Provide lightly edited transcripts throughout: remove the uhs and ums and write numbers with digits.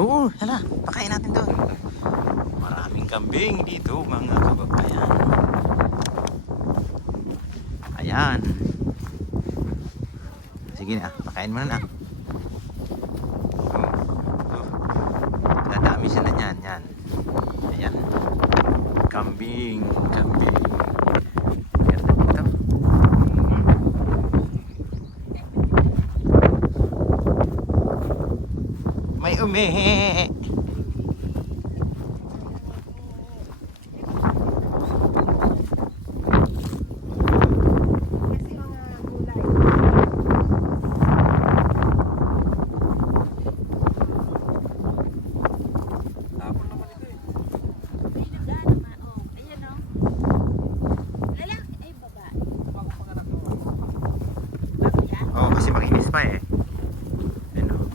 Oo, hala, pakain natin doon. Maraming kambing dito mga kababayan. Ayan. Sige na, pakain mo na. Dadami sila niyan, yan. Ayan. Kambing, kambing. Ganda dito. May umihi. Oo, kasi makinis pa eh. Ano?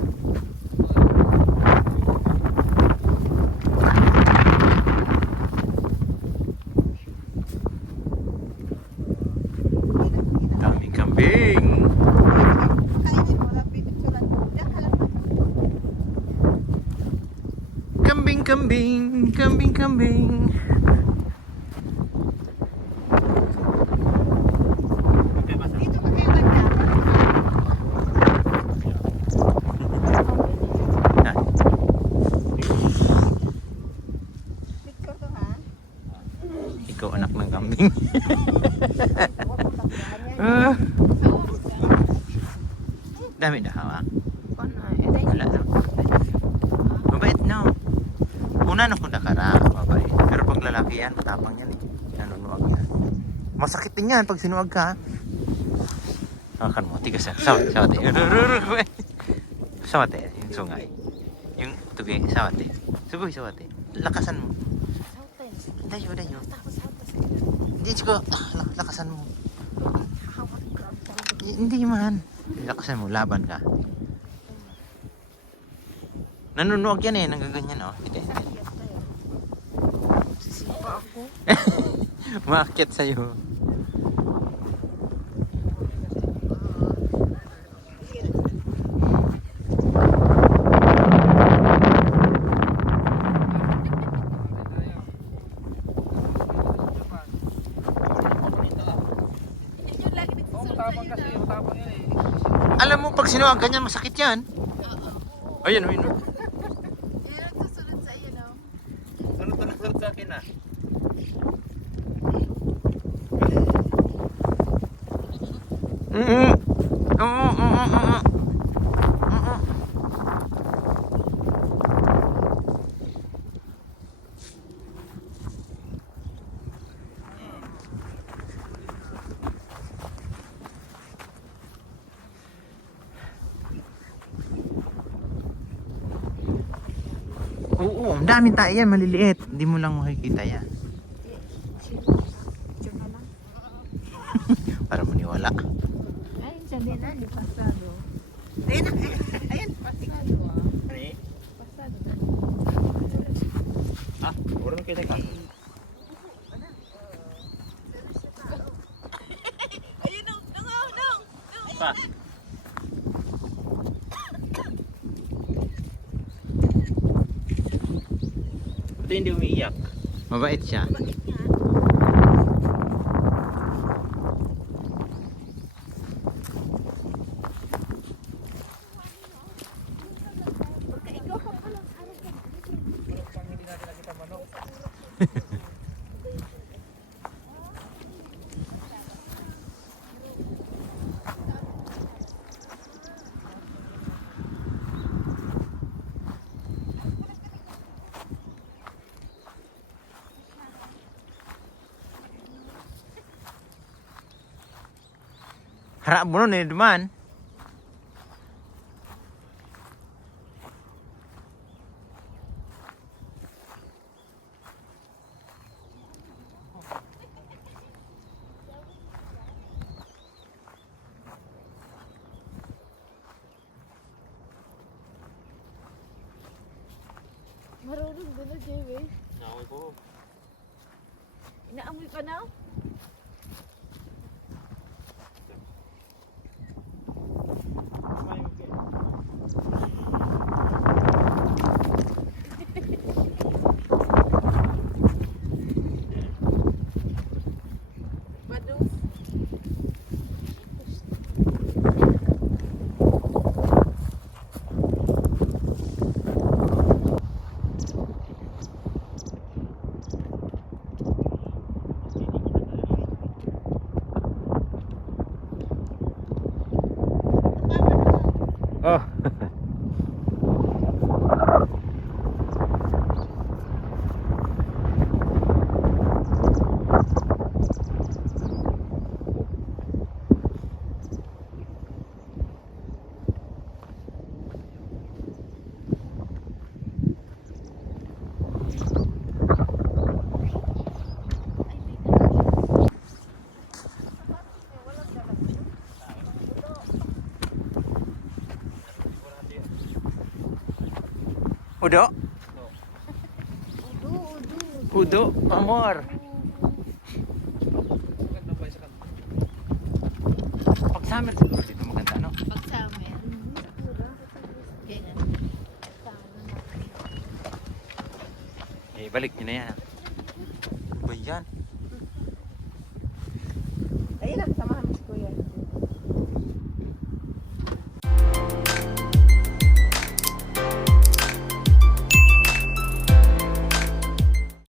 Daming kambing. Kambing, kambing, kambing, kambing. Ikaw anak ng kambing. Dami na hawa. Wala na. Mabait no. Una na kung nakara, mabait. Pero pag lalaki yan, matapang yan eh. Nanunuwag yan. Masakit din yan pag sinuwag ka. Hakan mo, tigas yan. Sawate, sawate. Sawate, yung sungay. Yung tubi, sawate. Sugoy, sawate. Lakasan mo. Dayo, dayo. Hindi, sigo. Lakasan mo. Hindi man. Lakasan mo, laban ka. Nanunuwag yan eh, nagaganyan oh. Hindi. Sisipa ako. Maakyat sa'yo. Alam mo, pag sinuwag ganyan, masakit yan. Ayun, ayun. Susunod sa iyo, no? Sunod sa akin ah. Oo, ang daming tayo yan, maliliit. Hindi mo lang makikita yan. Para maniwala. Ay, dyan din na, di pasado. Ayan, pasado ah. Pasado na. Ah, urang kita ka. Ayun, no. Pa. Ito hindi umiiyak. Mabait siya. Bakit nga? Pagka ikaw ka pa lang, ano ka? Harap mo nun eh, duman. Marunong doon na, Jay. Nakaway ko. Inaamoy ka na? Udo? Udo, udo. Udo, amor. Pag summer siguro dito maganda, no? Pag summer. Ganyan. Eh, balik nyo na yan. Ano ba yan?